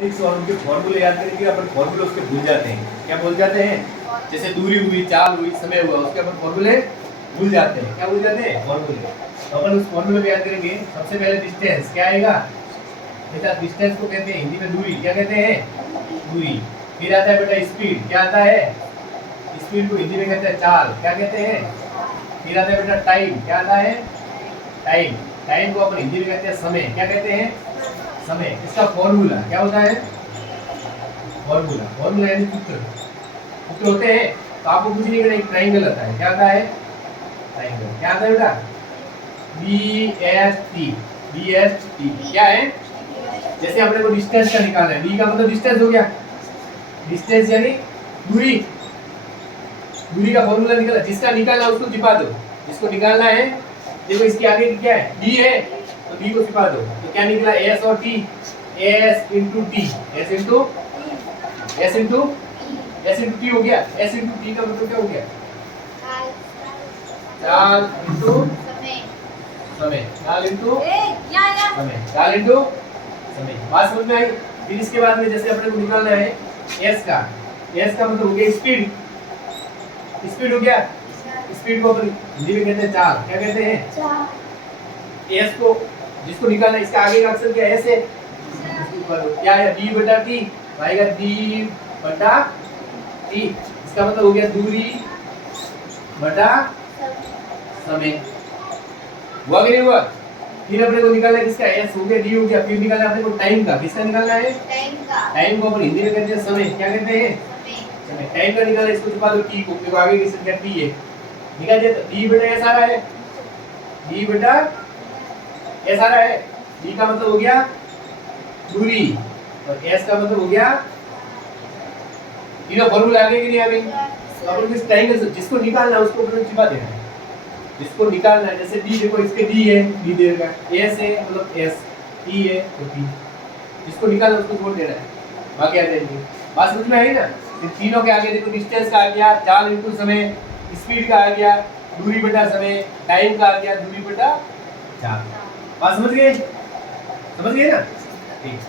Mathematics और उनके फॉर्मूले याद करेंगे, अपन फॉर्मूले उसके भूल जाते हैं। क्या भूल जाते हैं? जैसे दूरी हुई, चाल हुई, समय हुआ, उसके अपन फॉर्मूले भूल जाते हैं। क्या भूल जाते हैं? फॉर्मूले। तो अपन उस फॉर्मूले को याद करेंगे। सबसे पहले डिस्टेंस क्या आएगा बेटा? डिस्टेंस को कहते हैं हिंदी में दूरी। क्या कहते हैं? दूरी। फिर आता है बेटा स्पीड। क्या आता है? स्पीड को हिंदी में कहते हैं चाल। क्या कहते हैं? फिर आता है बेटा टाइम। क्या आता है? टाइम। टाइम को अपन हिंदी में कहते हैं समय। क्या कहते हैं? समय। इसका फॉर्मूला क्या होता है? फॉर्मूला। फॉर्मूला यानी सूत्र। सूत्र होते हैं। तो आपको कुछ नहीं करना, एक ट्रायंगल आता है। क्या आता है? ट्रायंगल। क्या आता है बेटा? BST। BST क्या है? जैसे अपने को डिस्टेंस का निकालना है, d का मतलब डिस्टेंस हो गया। डिस्टेंस यानी दूरी। दूरी का फॉर्मूला निकाला, जिसका निकालना उसको छिपा दो। जिसको निकालना है, देखो इसके आगे क्या है? d है, तो d को छिपा दो। तो क्या निकला? s और t। s into t। s into t हो गया। s into t का मतलब क्या हो गया? चाल into समय। चाल into समय। चाल into समय। बात समझ में आई? फिर इसके बाद में जैसे अपने को निकालना है s का। s का मतलब हो गया स्पीड। स्पीड हो गया। स्पीड को अपन हिंदी में कहते हैं चाल। क्या कहते हैं? चाल। s को जिसको निकालना है, इसका आगे का अक्षर क्या है? s है। क्या है? d बटा t आएगा। d बटा t। इसका मतलब हो गया दूरी बटा समय। हुआ कि नहीं हुआ? फिर अपने को निकालना है किसका? s हो गया, d हो गया। फिर निकालना है अपने को टाइम का। किसका निकालना है? टाइम का। टाइम को अपन हिंदी में कहते हैं समय। क्या कहते हैं? समय। टाइम का निकालना, इसको छुपा दो t को। देखो आगे की संख्या t है, निकाल दिया। तो d बटा s आ रहा है। d बटा s आ रहा है। d का मतलब हो गया दूरी और s का मतलब हो गया। तीनों फॉर्मूला आ गए कि नहीं आ गए? तो अपन किस ट्रायंगल से जिसको निकालना है उसको अपन छिपा देना है। जिसको निकालना है, जैसे d देखो, इसके d है, d देगा। s है मतलब s, t है तो t। जिसको निकालना है उसको छोड़ देना है, बाकी आ जाएंगे। बात समझ में आई ना? इन तीनों के आगे देखो डिस्टेंस का आ गया, चाल इनटू समय, स्पीड का आ गया, दूरी बटा समय, टाइम का आ गया, दूरी बटा चाल। बात समझ गए? समझ गए ना? ठीक।